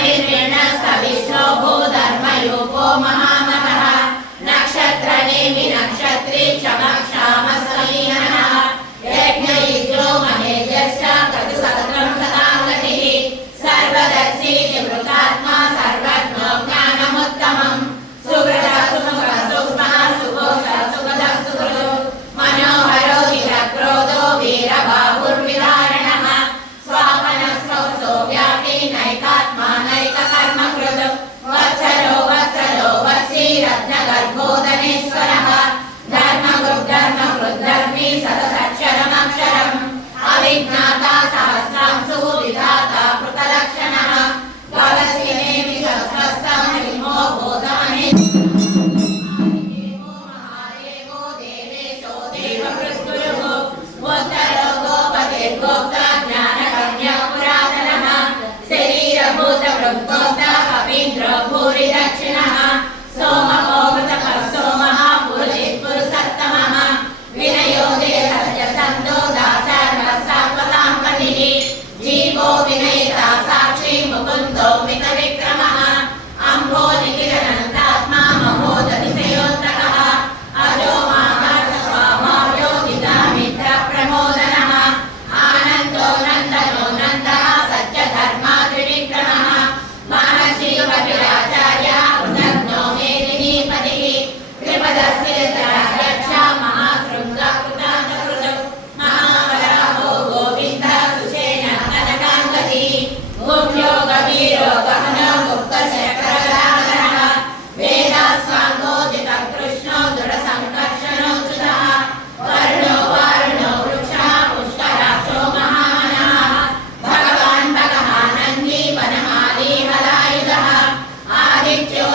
विष्णो भूधर्मयूपो महामतः नक्षत्रनेमि नक्षत्री क्षमक्षामस्तमीहनः यज्ञयुजो महेजश्च क्रतुसहस्रं सदागतिः सर्वदर्शी निवृत्तात्मा सर्वज्ञो ज्ञानमुत्तमम् सुकृतः सुमुखः सूक्ष्मः सुघोषः सुगतः सुकृतो मनोहरो धीरक्रोधो वीरबाहुर्विदारणः स्वापनस्वसो व्यापी नैकात्मा नैककर्मकृत् वत्सलो वत्सलो वत्सी रत्नगर्भोदनेश्वरः धर्मकृद्धर्मी सदसक्षरमक्षरम् अविज्ञाता सहस्रांशु विधाता कृतलक्षणः भवस्य नेमि सहस्रस्थं हिमो बोधमहे महादेवो देवेशो देवकृत्कुरुः उत्तरो गोपतिर्गोप्ता ज्ञानगम्य पुरातनः शरीरभूतभृद्गोप्ता कपीन्द्रो भूरि दक्षिणः सोमको मृतपः सोमः पुरुषित्पुरुषोत्तमः विनयो सत्यसन्तो दासात्वतां पतिः जीवो विनयिता साक्षी मुकुन्दो मितविक्रमः अम्भो निखिलनन्दात्मा महोदतिशयोत्तकः अजो माघस्वाभाव्यो हितामित्रप्रमोदनः आनन्दो नन्दनो नन्दः सत्यधर्मा त्रिविक्रमः महर्षि कपिलाचार्यः कृतज्ञो मेदिनीपतिः त्रिपदस्थिरस्याध्यक्ष महाशृङ्गकृतान्तकृतौ महावराहो गोविन्दः सुषेणः कनकाङ्गतिः गुह्यो गभीरो गहनो गुप्तशेखरगदाधरः वेदास्वाङ्गोदितः कृष्णो दृढसङ्कर्षणो सुतः वरुणो वारुणो वृक्षः पुष्कराक्षो महामनः भगवान् भगवानन्दी वनमाली हलायुधः आदित्यो